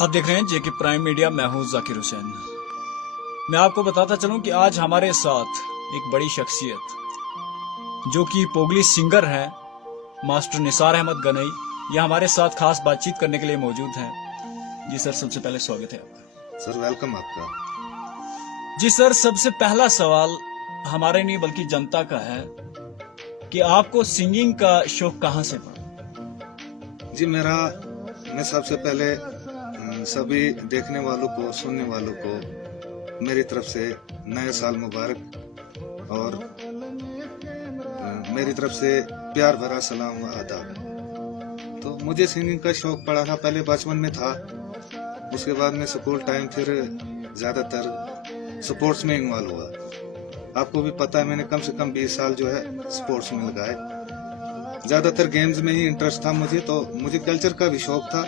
आप देख रहे हैं जेके प्राइम मीडिया। मैं हूं जाकिर हुसैन। मैं आपको बताता चलूं कि आज हमारे साथ एक बड़ी शख्सियत जो कि पोगली सिंगर हैं, मास्टर निसार अहमद गनई, ये हमारे साथ खास बातचीत करने के लिए मौजूद हैं। जी सर, सबसे पहले स्वागत है आपका। सर वेलकम आपका। जी सर, सबसे पहला सवाल हमारे नहीं बल्कि जनता का है कि आपको सिंगिंग का शौक कहाँ से पड़ा? जी मैं सबसे पहले सभी देखने वालों को, सुनने वालों को मेरी तरफ से नया साल मुबारक और मेरी तरफ से प्यार भरा सलाम व आदाब। तो मुझे सिंगिंग का शौक पड़ा था, पहले बचपन में था, उसके बाद में स्कूल टाइम फिर ज्यादातर स्पोर्ट्स में इन्वॉल्व हुआ। आपको भी पता है, मैंने कम से कम 20 साल जो है स्पोर्ट्स में लगाए। ज्यादातर गेम्स में ही इंटरेस्ट था मुझे, तो मुझे कल्चर का भी शौक था,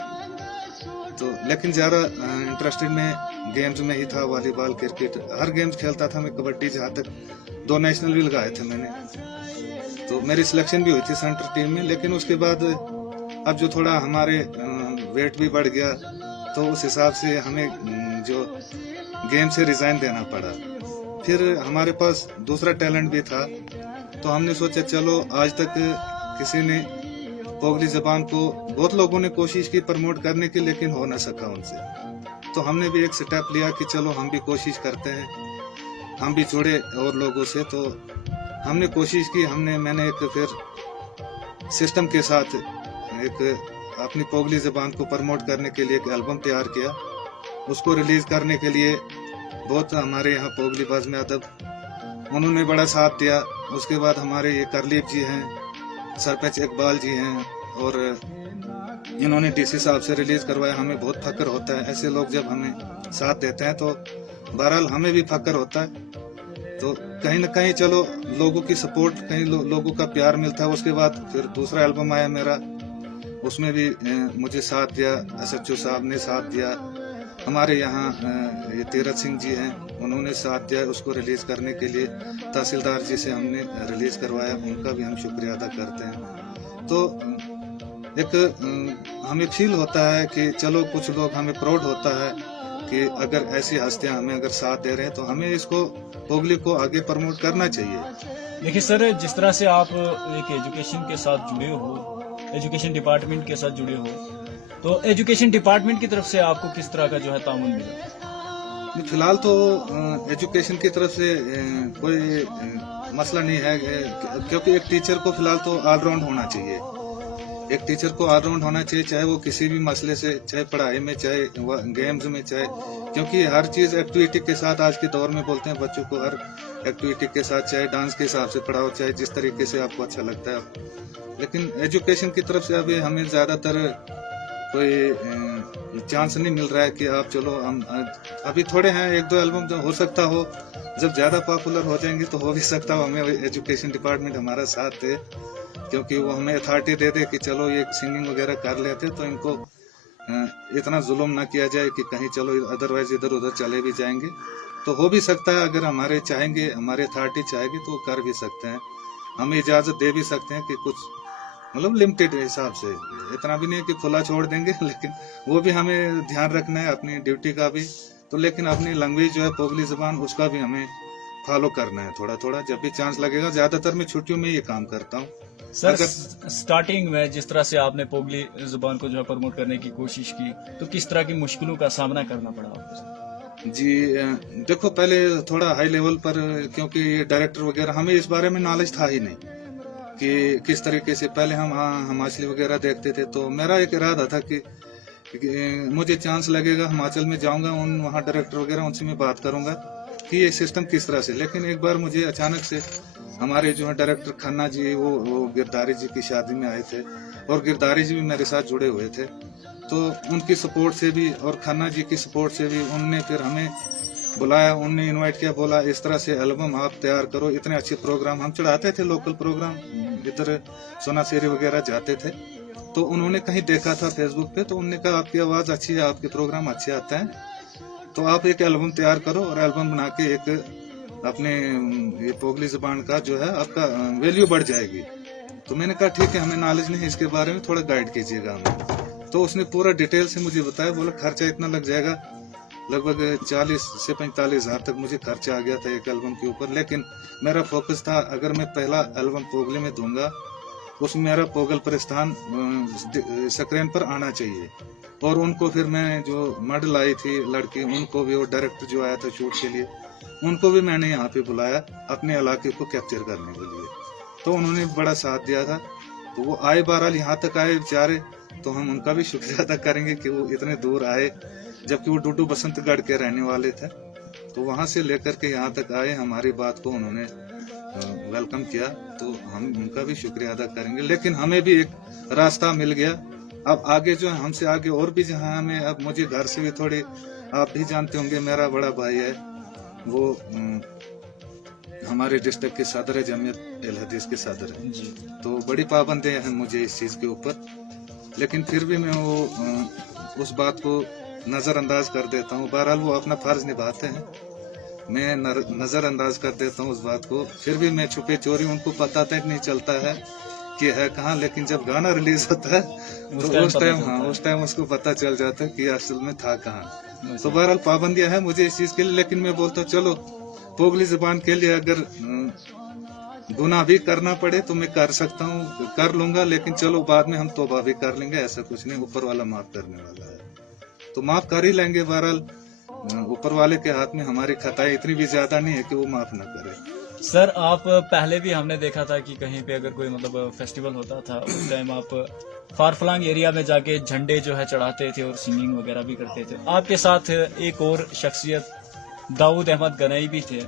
तो लेकिन ज्यादा इंटरेस्टेड में गेम्स में ही था। वॉलीबॉल, क्रिकेट, हर गेम्स खेलता था मैं। कबड्डी, जहाँ तक 2 नेशनल भी लगाए थे मैंने, तो मेरी सिलेक्शन भी हुई थी सेंटर टीम में। लेकिन उसके बाद अब जो थोड़ा हमारे वेट भी बढ़ गया, तो उस हिसाब से हमें जो गेम से रिजाइन देना पड़ा। फिर हमारे पास दूसरा टैलेंट भी था, तो हमने सोचा चलो, आज तक किसी ने पोगली जबान को, बहुत लोगों ने कोशिश की प्रमोट करने की, लेकिन हो न सका उनसे। तो हमने भी एक स्टेप लिया कि चलो हम भी कोशिश करते हैं, हम भी जुड़े और लोगों से। तो हमने कोशिश की, मैंने एक फिर सिस्टम के साथ एक अपनी पोगली जबान को प्रमोट करने के लिए एक एल्बम तैयार किया। उसको रिलीज करने के लिए बहुत हमारे यहाँ पोगली बाज़ में अदब, उन्होंने बड़ा साथ दिया। उसके बाद हमारे ये करलीब जी हैं, सरपंच इकबाल जी हैं, और इन्होंने डीसी साहब से रिलीज करवाया। हमें बहुत फक्र होता है, ऐसे लोग जब हमें साथ देते हैं तो बहरहाल हमें भी फक्र होता है। तो कहीं न कहीं चलो लोगों की सपोर्ट, कहीं लोगों का प्यार मिलता है। उसके बाद फिर दूसरा एल्बम आया मेरा, उसमें भी मुझे साथ दिया, SHO साहब ने साथ दिया। हमारे यहाँ ये तीरथ सिंह जी हैं, उन्होंने साथ दिया उसको रिलीज करने के लिए। तहसीलदार जी से हमने रिलीज करवाया, उनका भी हम शुक्रिया अदा करते हैं। तो एक हमें फील होता है कि चलो, कुछ लोग, हमें प्राउड होता है कि अगर ऐसी हस्तियां हमें अगर साथ दे रहे हैं, तो हमें इसको, पोगली को आगे प्रमोट करना चाहिए। देखिए सर, जिस तरह से आप एक एजुकेशन के साथ जुड़े हो, एजुकेशन डिपार्टमेंट के साथ जुड़े हो, तो एजुकेशन डिपार्टमेंट की तरफ से आपको किस तरह का जो है ताउन मिला? फिलहाल तो एजुकेशन की तरफ से कोई मसला नहीं है, क्योंकि एक टीचर को फिलहाल तो ऑलराउंड होना चाहिए। एक टीचर को ऑलराउंड होना चाहिए, चाहे वो किसी भी मसले से, चाहे पढ़ाई में, चाहे गेम्स में, चाहे, क्योंकि हर चीज एक्टिविटी के साथ आज के दौर में बोलते हैं बच्चों को, हर एक्टिविटी के साथ, चाहे डांस के हिसाब से पढ़ाओ, चाहे जिस तरीके से आपको अच्छा लगता है। लेकिन एजुकेशन की तरफ से अभी हमें ज्यादातर कोई चांस नहीं मिल रहा है कि आप चलो, हम अभी थोड़े हैं, 1-2 एल्बम जो हो सकता हो, जब ज्यादा पॉपुलर हो जाएंगे तो हो भी सकता हो हमें एजुकेशन डिपार्टमेंट हमारा साथ दे, क्योंकि वो हमें अथॉरिटी दे दे कि चलो ये सिंगिंग वगैरह कर लेते, तो इनको इतना जुल्म ना किया जाए कि कहीं चलो अदरवाइज इधर उधर चले भी जाएंगे। तो हो भी सकता है, अगर हमारे चाहेंगे, हमारे अथॉरिटी चाहेगी तो कर भी सकते हैं, हमें इजाजत दे भी सकते हैं कि कुछ, मतलब लिमिटेड हिसाब से, इतना भी नहीं कि खुला छोड़ देंगे, लेकिन वो भी हमें ध्यान रखना है अपनी ड्यूटी का भी। तो लेकिन अपनी लैंग्वेज जो है पोगली जबान, उसका भी हमें फॉलो करना है थोड़ा थोड़ा, जब भी चांस लगेगा। ज्यादातर मैं छुट्टियों में ये काम करता हूँ। सर, स्टार्टिंग में जिस तरह से आपने पोगली जुबान को जो है प्रमोट करने की कोशिश की, तो किस तरह की मुश्किलों का सामना करना पड़ा आपको? जी देखो, पहले थोड़ा हाई लेवल पर, क्योंकि डायरेक्टर वगैरह, हमें इस बारे में नॉलेज था ही नहीं कि किस तरीके से। पहले हम हिमाचली वगैरह देखते थे, तो मेरा एक इरादा था कि मुझे चांस लगेगा, हिमाचल में जाऊंगा, वहाँ डायरेक्टर वगैरह, उनसे मैं बात करूंगा कि ये सिस्टम किस तरह से। लेकिन एक बार मुझे अचानक से हमारे जो है डायरेक्टर खन्ना जी, वो गिरधारी जी की शादी में आए थे, और गिरधारी जी भी मेरे साथ जुड़े हुए थे। तो उनकी सपोर्ट से भी और खन्ना जी की सपोर्ट से भी उनने फिर हमें बुलाया, उनने इनवाइट किया, बोला इस तरह से एल्बम आप तैयार करो। इतने अच्छे प्रोग्राम हम चढ़ाते थे, लोकल प्रोग्राम, इधर सोनासेरी वगैरह जाते थे। तो उन्होंने कहीं देखा था फेसबुक पे, तो उन्होंने कहा आपकी आवाज अच्छी है, आपके प्रोग्राम अच्छे आते हैं, तो आप एक एल्बम तैयार करो, और एल्बम बना के एक अपने ये पोगली जबान का जो है आपका वैल्यू बढ़ जाएगी। तो मैंने कहा ठीक है, हमें नॉलेज नहीं इसके बारे में, थोड़ा गाइड कीजिएगा हमें। तो उसने पूरा डिटेल से मुझे बताया, बोला खर्चा इतना लग जाएगा, लगभग 40 से 45 हजार तक मुझे खर्चा आ गया था एक एल्बम के ऊपर। लेकिन मेरा फोकस था, अगर मैं पहला एल्बम पोगले में दूंगा उसमें मेरा पोगल प्रस्थान स्क्रीन पर आना चाहिए। और उनको फिर मैं जो मॉडल आई थी लड़की, उनको भी, और डायरेक्टर जो आया था शूट के लिए, उनको भी मैंने यहाँ पे बुलाया अपने इलाके को कैप्चर करने के लिए। तो उन्होंने बड़ा साथ दिया था। तो वो आए, बहरहाल यहाँ तक आए बेचारे, तो हम उनका भी शुक्रिया अदा करेंगे कि वो इतने दूर आए, जबकि वो डूडू बसंतगढ़ के रहने वाले थे। तो वहां से लेकर के यहाँ तक आए, हमारी बात को उन्होंने वेलकम किया, तो हम उनका भी शुक्रिया अदा करेंगे। लेकिन हमें भी एक रास्ता मिल गया। अब आगे जो है, हमसे आगे और भी जहाँ हमें, अब मुझे घर से भी थोड़े, आप भी जानते होंगे, मेरा बड़ा भाई है, वो हमारे डिस्ट्रिक्ट के सदर है, जमीयत अल हदीस के सदर है। तो बड़ी पाबंदियां हैं मुझे इस चीज के ऊपर, लेकिन फिर भी मैं वो उस बात को नजरअंदाज कर देता हूँ। बहरहाल वो अपना फर्ज निभाते हैं, मैं नजरअंदाज कर देता हूँ उस बात को। फिर भी मैं छुपे चोरी, उनको पता तक नहीं चलता है कि है कहाँ, लेकिन जब गाना रिलीज होता है तो उस टाइम उसको पता चल जाता है कि असल में था कहाँ। तो बहरहाल पाबंदियां हैं मुझे इस चीज के लिए, लेकिन मैं बोलता हूँ चलो पोगली जुबान के लिए अगर गुनाह भी करना पड़े तो मैं कर सकता हूँ, कर लूंगा, लेकिन चलो बाद में हम तौबा भी कर लेंगे, ऐसा कुछ नहीं, ऊपर वाला माफ करने वाला है, तो माफ कर ही लेंगे। बहरहाल ऊपर वाले के हाथ में हमारी खताएं इतनी भी ज्यादा नहीं है कि वो माफ न करे। सर, आप पहले भी हमने देखा था कि कहीं पे अगर कोई मतलब फेस्टिवल होता था, उस टाइम आप फारफलंग एरिया में जाके झंडे जो है चढ़ाते थे और सिंगिंग वगैरह भी करते थे। आपके साथ एक और शख्सियत दाऊद अहमद गनई भी थे।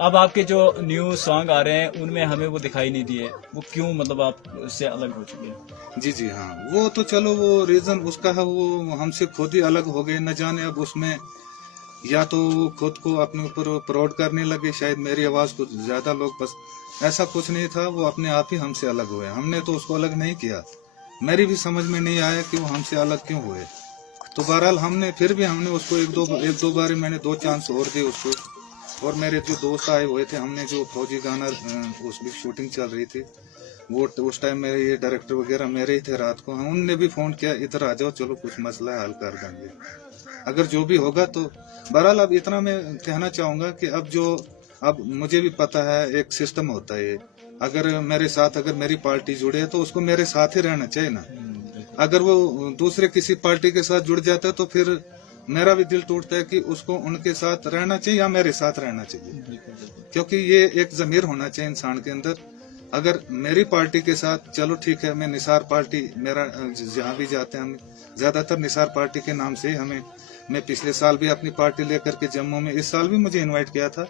अब आपके जो न्यू सॉन्ग आ रहे हैं उनमें हमें वो दिखाई नहीं दिए, वो क्यों, मतलब आप उससे अलग हो चुके हैं? जी जी हाँ, वो तो चलो वो रीजन उसका है, वो हमसे खुद ही अलग हो गए, न जाने अब उसमें या तो खुद को अपने ऊपर प्राउड करने लगे, शायद मेरी आवाज को ज्यादा लोग, बस ऐसा कुछ नहीं था, वो अपने आप ही हमसे अलग हुए। हमने तो उसको अलग नहीं किया, मेरी भी समझ में नहीं आया कि वो हमसे अलग क्यों हुए। तो बहरहाल हमने उसको एक दो बार मैंने 2 चांस और दिए उसको। और मेरे जो दोस्त आए हुए थे, हमने जो फौजी गाना उसकी शूटिंग चल रही थी, वो उस टाइम मेरे ये डायरेक्टर वगैरह मेरे ही थे रात को, उनने भी फोन किया, इधर आ जाओ, चलो कुछ मसला हल कर देंगे अगर जो भी होगा। तो बहरहाल अब इतना मैं कहना चाहूंगा कि अब मुझे भी पता है एक सिस्टम होता है, अगर मेरे साथ अगर मेरी पार्टी जुड़े है तो उसको मेरे साथ ही रहना चाहिए ना। अगर वो दूसरे किसी पार्टी के साथ जुड़ जाता है तो फिर मेरा भी दिल टूटता है कि उसको उनके साथ रहना चाहिए या मेरे साथ रहना चाहिए, क्योंकि ये एक जमीर होना चाहिए इंसान के अंदर। अगर मेरी पार्टी के साथ, चलो ठीक है, मैं निसार पार्टी, मेरा जहाँ भी जाते हैं हम ज्यादातर निसार पार्टी के नाम से हमें, मैं पिछले साल भी अपनी पार्टी लेकर के जम्मू में, इस साल भी मुझे इनवाइट किया था,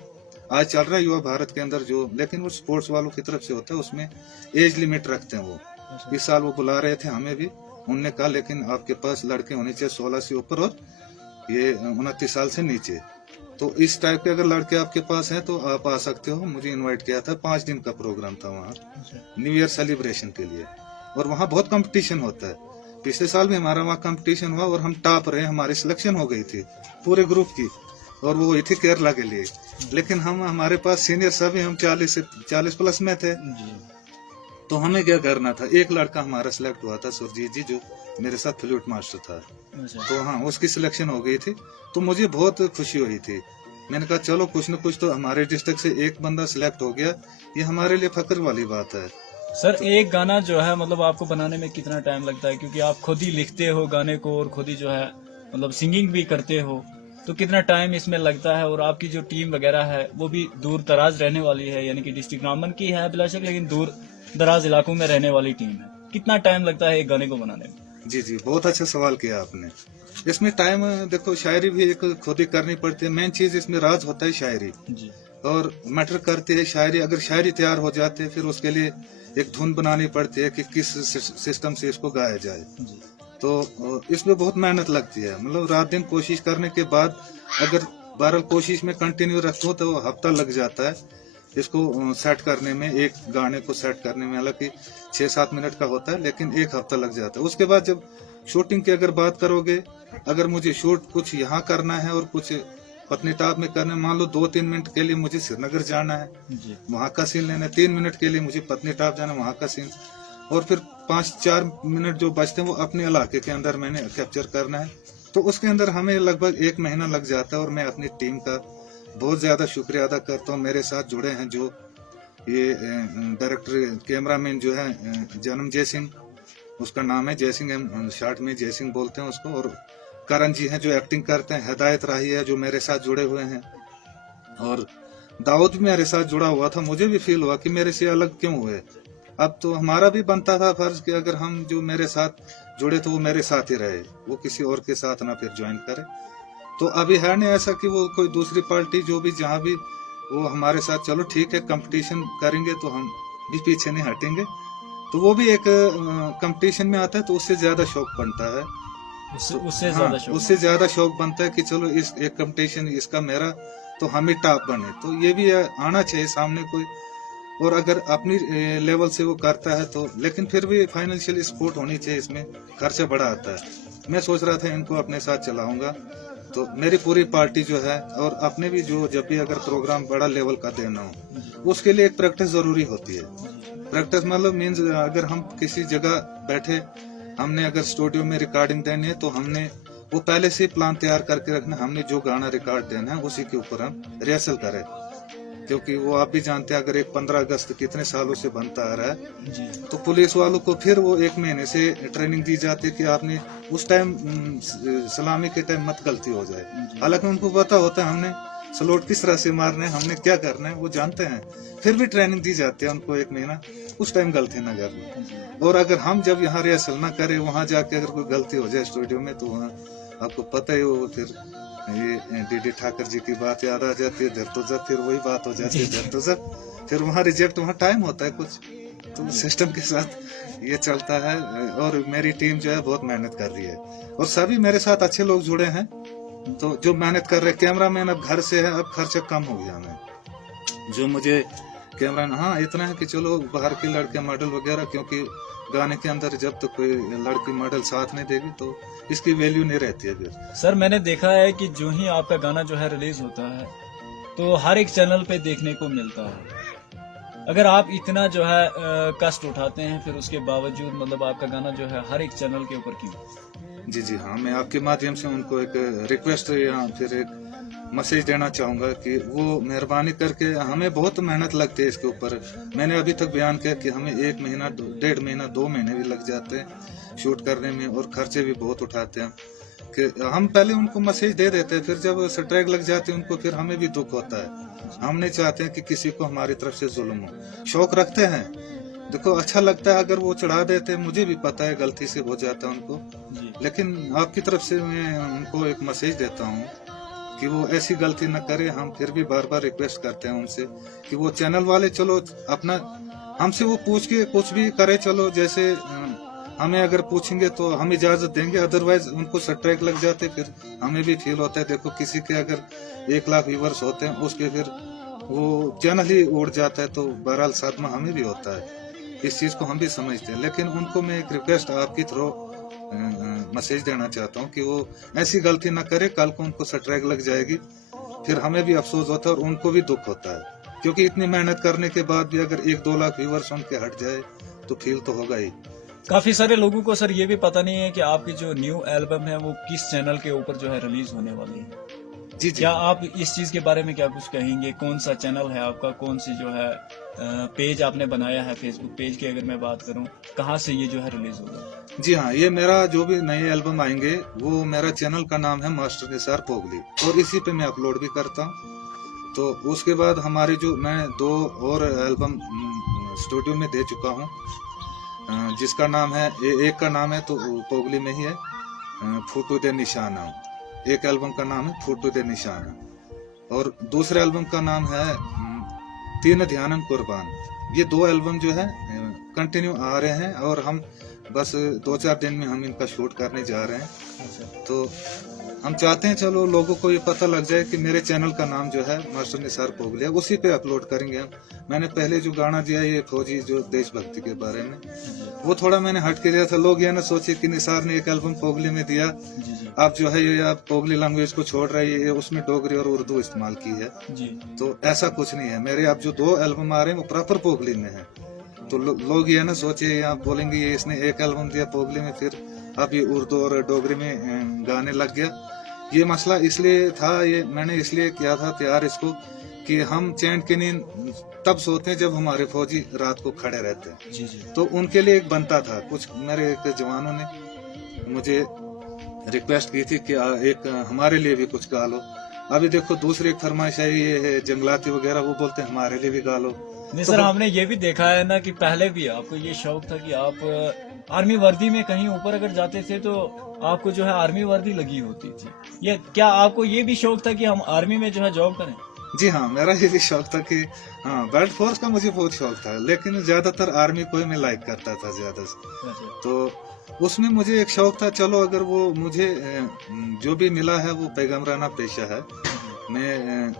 आज चल रहा है युवा भारत के अंदर जो, लेकिन वो स्पोर्ट्स वालों की तरफ से होता है, उसमें एज लिमिट रखते हैं वो। इस साल वो बुला रहे थे हमें भी, उनने कहा लेकिन आपके पास लड़के होने चाहिए 16 से ऊपर और ये 29 साल से नीचे। तो इस टाइप के अगर लड़के आपके पास हैं तो आप आ सकते हो। मुझे इनवाइट किया था, 5 दिन का प्रोग्राम था वहाँ न्यू ईयर सेलिब्रेशन के लिए, और वहाँ बहुत कंपटीशन होता है। पिछले साल भी हमारा वहाँ कंपटीशन हुआ और हम टॉप रहे, हमारी सिलेक्शन हो गई थी पूरे ग्रुप की, और वो हुई थी केरला के लिए। लेकिन हमारे पास सीनियर सभी, हम 40 प्लस में थे, तो हमें क्या करना था। एक लड़का हमारा सिलेक्ट हुआ था, सुरजीत जी, जो मेरे साथ फ्लूट मास्टर था, तो हाँ उसकी सिलेक्शन हो गई थी, तो मुझे बहुत खुशी हुई थी। मैंने कहा चलो कुछ न कुछ तो, हमारे डिस्ट्रिक्ट से एक बंदा सिलेक्ट हो गया, ये हमारे लिए फक्र वाली बात है। सर, एक गाना जो है मतलब आपको बनाने में कितना टाइम लगता है, क्योंकि आप खुद ही लिखते हो गाने को और खुद ही जो है मतलब सिंगिंग भी करते हो, तो कितना टाइम इसमें लगता है? और आपकी जो टीम वगैरह है वो भी दूर दराज रहने वाली है, यानी कि डिस्ट्रिक्ट रामबन की है बिलाशक, लेकिन दूर दराज इलाकों में रहने वाली टीम है। कितना टाइम लगता है एक गाने को बनाने में? जी जी, बहुत अच्छा सवाल किया आपने। इसमें टाइम देखो, शायरी भी एक खुद ही करनी पड़ती है, मेन चीज इसमें राज होता है शायरी जी। और मैटर करती है शायरी। अगर शायरी तैयार हो जाते है, फिर उसके लिए एक धुन बनानी पड़ती है कि किस सिस्टम से इसको गाया जाए जी। तो इसमें बहुत मेहनत लगती है, मतलब रात दिन कोशिश करने के बाद अगर 12 कोशिश में कंटिन्यू रखो तो हफ्ता लग जाता है इसको सेट करने में, एक गाने को सेट करने में। हालांकि 6-7 मिनट का होता है, लेकिन 1 हफ्ता लग जाता है। उसके बाद जब शूटिंग की अगर बात करोगे, अगर मुझे शूट कुछ यहाँ करना है और कुछ पत्नीटॉप में करना है, मान लो 2-3 मिनट के लिए मुझे श्रीनगर जाना है, वहाँ का सीन लेना है, 3 मिनट के लिए मुझे पत्नीटॉप जाना है, वहाँ का सीन, और फिर 5-4 मिनट जो बचते हैं वो अपने इलाके के अंदर मैंने कैप्चर करना है। तो उसके अंदर हमें लगभग 1 महीना लग जाता है और मैं अपनी टीम का बहुत ज्यादा शुक्रिया अदा करता हूँ। मेरे साथ जुड़े हैं जो ये डायरेक्टर कैमरामैन जो है जन्म जय सिंह, उसका नाम है जय सिंह, हम शॉर्ट में जय सिंह बोलते हैं उसको, और करण जी हैं जो एक्टिंग करते हैं, हिदायत राही है जो मेरे साथ जुड़े हुए हैं, और दाऊद भी मेरे साथ जुड़ा हुआ था। मुझे भी फील हुआ कि मेरे से अलग क्यों हुए। अब तो हमारा भी बनता था फर्ज कि अगर हम जो मेरे साथ जुड़े तो वो मेरे साथ ही रहे, वो किसी और के साथ ना फिर ज्वाइन करे। तो अभी है नहीं ऐसा कि वो कोई दूसरी पार्टी जो भी जहाँ भी वो हमारे साथ, चलो ठीक है कंपटीशन करेंगे तो हम भी पीछे नहीं हटेंगे। तो वो भी एक कंपटीशन में आता है तो उससे ज्यादा शौक बनता है, उससे ज्यादा शौक बनता है कि चलो इस एक कंपटीशन इसका मेरा तो हम ही टॉप बने। तो ये भी आना चाहिए सामने कोई, और अगर अपनी लेवल से वो करता है तो, लेकिन फिर भी फाइनेंशियल सपोर्ट होनी चाहिए, इसमें खर्चा बड़ा आता है। मैं सोच रहा था इनको अपने साथ चलाऊंगा, तो मेरी पूरी पार्टी जो है, और अपने भी जो जब भी अगर प्रोग्राम बड़ा लेवल का देना हो उसके लिए एक प्रैक्टिस जरूरी होती है। प्रैक्टिस मतलब मीन्स अगर हम किसी जगह बैठे, हमने अगर स्टूडियो में रिकॉर्डिंग देनी है तो हमने वो पहले से प्लान तैयार करके रखना, हमने जो गाना रिकॉर्ड देना है उसी के ऊपर हम रिहर्सल करें। क्योंकि वो आप भी जानते हैं अगर एक 15 अगस्त कितने सालों से बनता आ रहा है जी। तो पुलिस वालों को फिर वो 1 महीने से ट्रेनिंग दी जाती है कि आपने उस टाइम सलामी के टाइम मत गलती हो जाए। हालांकि उनको पता होता है हमने स्लोट किस तरह से मारना है, हमने क्या करना है वो जानते हैं, फिर भी ट्रेनिंग दी जाती है उनको 1 महीना उस टाइम गलती न करना। और अगर हम जब यहाँ रिहर्सल न करें, वहाँ जाके अगर कोई गलती हो जाए स्टूडियो में तो वहाँ आपको पता ही हो, फिर ये डीडी ठाकर जी की बात याद आ जाती है, धर तो जब, फिर वही बात हो जाती है धर तो जब, फिर वहाँ रिजेक्ट, वहाँ टाइम होता है कुछ। तो सिस्टम के साथ ये चलता है। और मेरी टीम जो है बहुत मेहनत कर रही है और सभी मेरे साथ अच्छे लोग जुड़े हैं, तो जो मेहनत कर रहे हैं। कैमरामैन अब घर से है, अब खर्चा कम हो गया मैं जो मुझे कैमरा, हाँ इतना है कि चलो बाहर के लड़के मॉडल वगैरह, क्योंकि गाने के अंदर जब तक तो कोई लड़की मॉडल साथ नहीं देगी तो इसकी वैल्यू नहीं रहती है फिर। सर मैंने देखा है कि जो ही आपका गाना जो है रिलीज होता है तो हर एक चैनल पे देखने को मिलता है। अगर आप इतना जो है कष्ट उठाते हैं फिर उसके बावजूद मतलब आपका गाना जो है हर एक चैनल के ऊपर क्यों? जी हाँ, मैं आपके माध्यम से उनको एक रिक्वेस्ट या फिर एक मैसेज देना चाहूंगा कि वो मेहरबानी करके, हमें बहुत मेहनत लगती है इसके ऊपर। मैंने अभी तक बयान किया कि हमें 1 महीना 1.5 महीना 2 महीने भी लग जाते हैं शूट करने में और खर्चे भी बहुत उठाते हैं। कि हम पहले उनको मैसेज दे देते हैं, फिर जब स्ट्राइक लग जाती है उनको, फिर हमें भी दुख होता है। हम नहीं चाहते हैं कि किसी को हमारी तरफ से जुल्म हो। शौक रखते हैं, देखो अच्छा लगता है अगर वो चढ़ा देते हैं, मुझे भी पता है गलती से हो जाता है उनको, लेकिन आपकी तरफ से मैं उनको एक मैसेज देता हूँ कि वो ऐसी गलती न करे। हम फिर भी बार बार रिक्वेस्ट करते हैं उनसे कि वो चैनल वाले चलो अपना हमसे वो पूछ के कुछ भी करे, चलो जैसे हमें अगर पूछेंगे तो हम इजाजत देंगे, अदरवाइज उनको स्ट्राइक लग जाते फिर हमें भी फील होता है। देखो किसी के अगर 1 लाख व्यूवर्स होते हैं उसके फिर वो चैनल ही उड़ जाता है, तो बहरहाल सदमा हमें भी होता है। इस चीज को हम भी समझते हैं, लेकिन उनको मैं एक रिक्वेस्ट आपकी थ्रू मैसेज देना चाहता हूँ कि वो ऐसी गलती ना करे, कल को उनको स्ट्राइक लग जाएगी फिर हमें भी अफसोस होता है और उनको भी दुख होता है। क्योंकि इतनी मेहनत करने के बाद भी अगर 1-2 लाख व्यूवर्स उनके हट जाए तो फील तो होगा ही। काफी सारे लोगों को सर ये भी पता नहीं है कि आपकी जो न्यू एल्बम है वो किस चैनल के ऊपर जो है रिलीज होने वाली है। जी क्या आप इस चीज के बारे में क्या कुछ कहेंगे? कौन सा चैनल है आपका, कौन सी जो है पेज आपने बनाया है? फेसबुक पेज की अगर मैं बात करूं, कहां से ये जो है रिलीज होगा? जी हाँ, ये मेरा जो भी नए एल्बम आएंगे वो मेरा चैनल का नाम है मास्टर निसार पोगली, और इसी पे मैं अपलोड भी करता हूँ। तो उसके बाद हमारे जो मैं 2 और एल्बम स्टूडियो में दे चुका हूँ, जिसका नाम है, एक का नाम है तो पोगली में ही है, फोटो दे निशाना। एक एल्बम का नाम है फोटो दे निशाना और दूसरे एल्बम का नाम है तीन ध्यानन कुर्बान। ये 2 एल्बम जो है कंटिन्यू आ रहे हैं और हम बस 2-4 दिन में हम इनका शूट करने जा रहे हैं। तो हम चाहते हैं चलो लोगों को ये पता लग जाए कि मेरे चैनल का नाम जो है मास्टर निसार पोगली है, उसी पे अपलोड करेंगे हम। मैंने पहले जो गाना दिया ये फौजी जो देशभक्ति के बारे में, वो थोड़ा मैंने हट के दिया था। लोग ये ना सोचे कि निसार ने एक एल्बम पोगली में दिया, आप जो है ये आप पोगली लैंग्वेज को छोड़ रहे हैं, ये उसमें डोगरी और उर्दू इस्तेमाल की है जी। तो ऐसा कुछ नहीं है। मेरे अब जो 2 एल्बम आ रहे हैं वो प्रॉपर पोगली में है, तो लोग ये ना सोचे, आप बोलेंगे ये इसने एक एल्बम दिया पोगली में, फिर अब ये उर्दू और डोगरी में गाने लग गया। ये मसला इसलिए था, ये मैंने इसलिए किया था तैयार इसको कि हम चैन की नींद तब सोते हैं जब हमारे फौजी रात को खड़े रहते हैं। जी जी। तो उनके लिए एक बनता था। कुछ मेरे एक जवानों ने मुझे रिक्वेस्ट की थी कि एक हमारे लिए भी कुछ गा लो। अभी देखो दूसरी एक फरमाइश है, ये है जंगलाती वगैरह, वो बोलते हैं हमारे लिए भी गा लो। नहीं तो सर, हमने ये भी देखा है ना कि पहले भी आपको ये शौक था कि आप आर्मी वर्दी में कहीं ऊपर अगर जाते थे तो आपको जो है आर्मी वर्दी लगी होती थी। ये क्या आपको ये भी शौक था कि हम आर्मी में जो है जॉब करें? जी हाँ, मेरा ये भी शौक था कि हाँ, बेल्ट फोर्स का मुझे बहुत शौक था, लेकिन ज्यादातर आर्मी को ही मैं लाइक करता था ज्यादा से। अच्छा। तो उसमें मुझे एक शौक था, चलो अगर वो मुझे जो भी मिला है वो पैगम्बराना पेशा है, मैं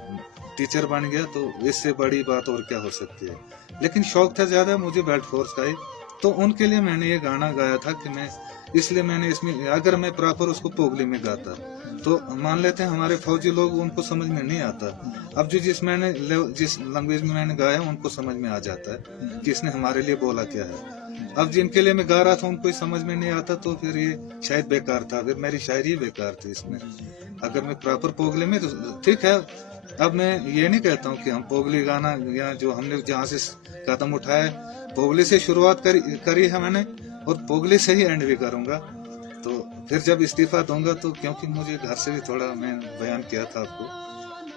टीचर बन गया तो इससे बड़ी बात और क्या हो सकती है। लेकिन शौक था ज्यादा मुझे बेल्ट फोर्स का ही। तो उनके लिए मैंने ये गाना गाया था कि मैं इसलिए मैंने इसमें, अगर मैं प्रॉपर उसको पोगली में गाता तो मान लेते हैं हमारे फौजी लोग, उनको समझ में नहीं आता। अब जो जिस लैंग्वेज में मैंने गाया उनको समझ में आ जाता है कि इसने हमारे लिए बोला क्या है। अब जिनके लिए मैं गा रहा था उनको समझ में नहीं आता, तो फिर ये शायद बेकार था, फिर मेरी शायरी बेकार थी इसमें। अगर मैं प्रॉपर पोगली में, तो ठीक है। अब मैं ये नहीं कहता हूँ कि हम पोगली गाना, या जो हमने जहाँ से कदम उठाया पोगली से शुरुआत करी है मैंने, और पोगली से ही एंड भी करूंगा। तो फिर जब इस्तीफा दूंगा तो, क्योंकि मुझे घर से भी थोड़ा, मैं बयान किया था आपको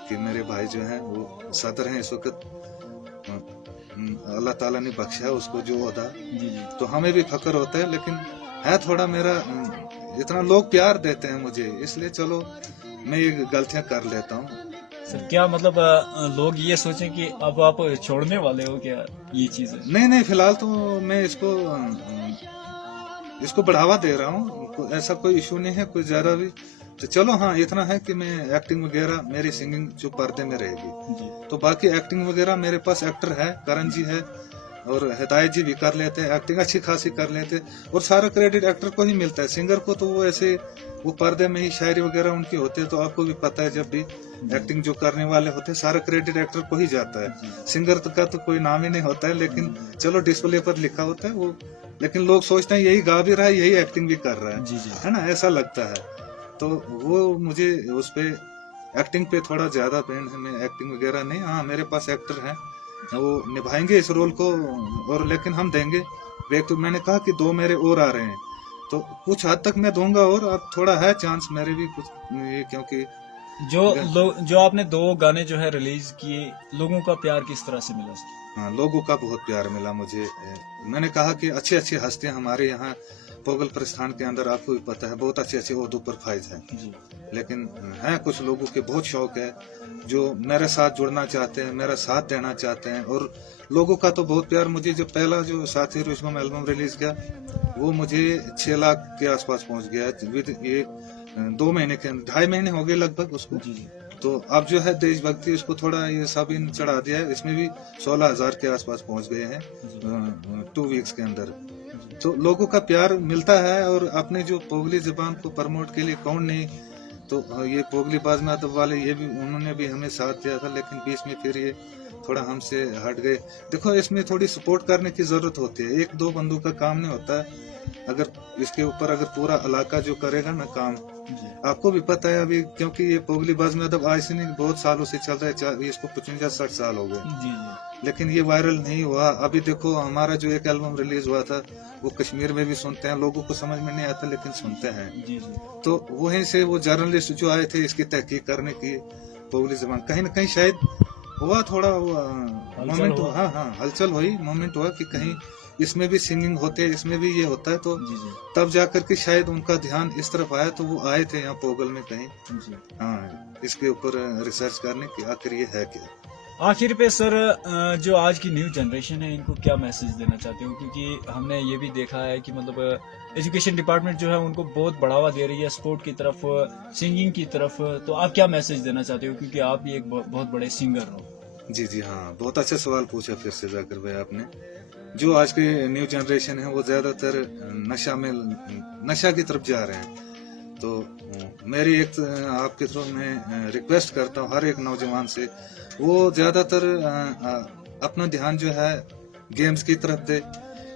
कि मेरे भाई जो है वो सदर हैं इस वक्त, अल्लाह ताला ने बख्शा है उसको जो ओहदा, तो हमें भी फक्र होता है। लेकिन है थोड़ा मेरा, इतना लोग प्यार देते हैं मुझे, इसलिए चलो मैं ये गलतियां कर लेता हूँ। सर क्या मतलब लोग ये सोचें कि अब आप छोड़ने वाले हो क्या ये चीजें? नहीं, फिलहाल तो मैं इसको बढ़ावा दे रहा हूँ, ऐसा कोई इशू नहीं है कोई ज्यादा भी। तो चलो हाँ, इतना है कि मैं एक्टिंग वगैरह, मेरी सिंगिंग जो पर्दे में रहेगी, तो बाकी एक्टिंग वगैरह मेरे पास एक्टर है, करण जी है और हिदायत जी भी कर लेते हैं, एक्टिंग अच्छी खासी कर लेते हैं, और सारा क्रेडिट एक्टर को ही मिलता है। सिंगर को तो वो ऐसे, वो पर्दे में ही शायरी वगैरह उनकी होती है, तो आपको भी पता है जब भी एक्टिंग जो करने वाले होते हैं सारा क्रेडिट एक्टर को ही जाता है। सिंगर का तो कोई नाम ही नहीं होता है, लेकिन चलो डिस्प्ले पर लिखा होता है वो, लेकिन लोग सोचते हैं यही गा भी रहा है, यही एक्टिंग भी कर रहा है, है ना, ऐसा लगता है। तो वो मुझे उस पे, एक्टिंग पे थोड़ा ज्यादा पेन है, मैं एक्टिंग वगैरह नहीं, हाँ मेरे पास एक्टर हैं, वो निभाएंगे इस रोल को, और लेकिन हम देंगे। एक तो मैंने कहा कि 2 मेरे और आ रहे हैं, तो कुछ हद तक मैं दूंगा, और अब थोड़ा है चांस मेरे भी कुछ, ये क्योंकि जो आपने 2 गाने जो है रिलीज किए, लोगों का प्यार किस तरह से मिला? हाँ, लोगों का बहुत प्यार मिला मुझे। मैंने कहा कि अच्छी अच्छी हस्तियां हमारे यहाँ पोगल प्रस्थान के अंदर, आपको भी पता है बहुत अच्छे अच्छे ओहदों पर फाइज हैं, लेकिन है कुछ लोगों के बहुत शौक है जो मेरे साथ जुड़ना चाहते हैं, मेरा साथ देना चाहते हैं, और लोगों का तो बहुत प्यार मुझे। जो पहला जो साथी रुस्बम एल्बम रिलीज किया वो मुझे 6 लाख के आसपास पहुंच गया, विद ये 2 महीने के, 2.5 महीने हो गए लगभग उसको। तो अब जो है देशभक्ति, उसको थोड़ा ये सब इन चढ़ा दिया है, इसमें भी 16,000 के आसपास पहुंच गए हैं 2 वीक्स के अंदर। तो लोगों का प्यार मिलता है, और अपने जो पोगली जबान को प्रमोट के लिए कौन नहीं, तो ये पोगली बाज में अदब वाले, ये भी, उन्होंने भी हमें साथ दिया था, लेकिन बीच में फिर ये थोड़ा हमसे हट गए। देखो इसमें थोड़ी सपोर्ट करने की जरूरत होती है, 1-2 बंदों का काम नहीं होता है। अगर इसके ऊपर अगर पूरा इलाका जो करेगा ना काम, आपको भी पता है अभी, क्योंकि ये पोगली बाज में अदब आज से नहीं, बहुत सालों से चल रहा है, इसको 55-60 साल हो गए, लेकिन ये वायरल नहीं हुआ। अभी देखो हमारा जो एक एल्बम रिलीज हुआ था वो कश्मीर में भी सुनते हैं, लोगों को समझ में नहीं आता लेकिन सुनते हैं। तो वहीं से वो जर्नलिस्ट जो आए थे इसकी तहकीक करने की, पोगली जबान कहीं न कहीं शायद हुआ, थोड़ा मोमेंट, हाँ हलचल हुई, मोमेंट हुआ कि कहीं इसमें भी सिंगिंग होते है, इसमें भी ये होता है, तो तब जाकर के शायद उनका ध्यान इस तरफ आया, तो वो आए थे यहाँ पोगल में कहीं, हाँ, इसके ऊपर रिसर्च करने की आखिर ये है क्या। आखिर पे सर, जो आज की न्यू जनरेशन है इनको क्या मैसेज देना चाहते हो? क्योंकि हमने ये भी देखा है कि मतलब एजुकेशन डिपार्टमेंट जो है उनको बहुत बढ़ावा दे रही है स्पोर्ट की तरफ, सिंगिंग की तरफ, तो आप क्या मैसेज देना चाहते हो, क्योंकि आप भी एक बहुत बड़े सिंगर हो? जी हाँ, बहुत अच्छा सवाल पूछा फिर से जाकर भाई आपने। जो आज के न्यू जनरेशन है वो ज्यादातर नशा की तरफ जा रहे हैं, तो मेरी एक आपके थ्रू मैं रिक्वेस्ट करता हूँ हर एक नौजवान से, वो ज्यादातर अपना ध्यान जो है गेम्स की तरफ दे,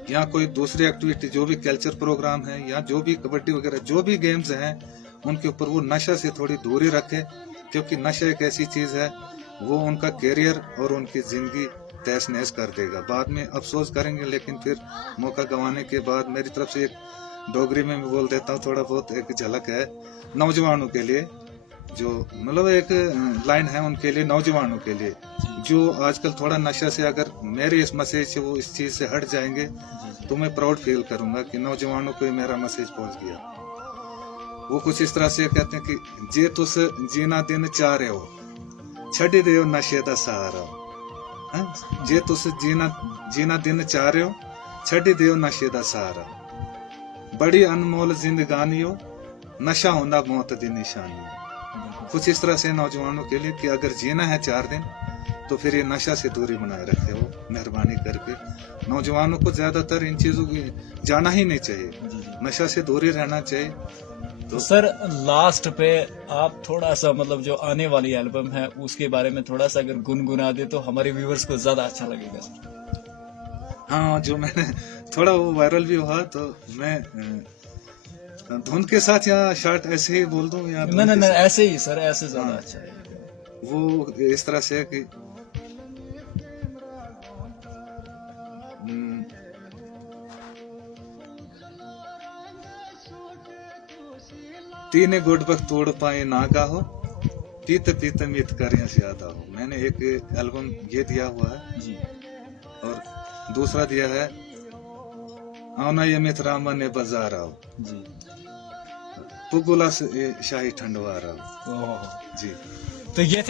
या कोई दूसरी एक्टिविटी जो भी कल्चर प्रोग्राम है, या जो भी कबड्डी वगैरह जो भी गेम्स हैं उनके ऊपर वो नशा से थोड़ी दूरी रखे, क्योंकि नशा एक ऐसी चीज है वो उनका कैरियर और उनकी जिंदगी तहस नहस कर देगा। बाद में अफसोस करेंगे, लेकिन फिर मौका गंवाने के बाद मेरी तरफ से एक डोगरी में बोल देता हूँ, थोड़ा बहुत एक झलक है नौजवानों के लिए, जो मतलब एक लाइन है उनके लिए, नौजवानों के लिए जो आजकल थोड़ा नशा से, अगर मेरे इस मैसेज से वो इस चीज से हट जाएंगे तो मैं प्राउड फील करूंगा कि नौजवानों को मेरा मैसेज पहुंच गया। वो कुछ इस तरह से कहते हैं कि जे तुस जीना दिन चाह रहे हो छड़ी दे नशे का सहारा, जे तुस जीना दिन चाह रहे हो छड़ी दे नशे का सहारा, बड़ी अनमोल जिंदगानी हो नशा होना मौत दी निशानी। कुछ इस तरह से नौजवानों के लिए कि अगर जीना है 4 दिन तो फिर ये नशा से दूरी बनाए रखे हो, मेहरबानी करके। नौजवानों को ज्यादातर इन चीजों की जाना ही नहीं चाहिए, नशा से दूरी रहना चाहिए। तो सर लास्ट पे आप थोड़ा सा मतलब जो आने वाली एल्बम है उसके बारे में थोड़ा सा अगर गुनगुना दे तो हमारे व्यूवर्स को ज्यादा अच्छा लगेगा सर। हाँ, जो मैंने थोड़ा वो वायरल भी हुआ, तो मैं धुन के साथ या शार्ट ऐसे ही बोल दूं या नहीं ऐसे ही सर, ऐसे ज्यादा अच्छा है। वो इस तरह से कि तीन गुड बख तोड़ पाए ना का हो, पीत पीत मित करें ज्यादा हो। मैंने एक एल्बम ये दिया हुआ है जी, और दूसरा दिया है आना ये मित रामा ने बाजार आओ जी, पुगुला से शाही ठंडवा रहा ओह, जी। तो ये थे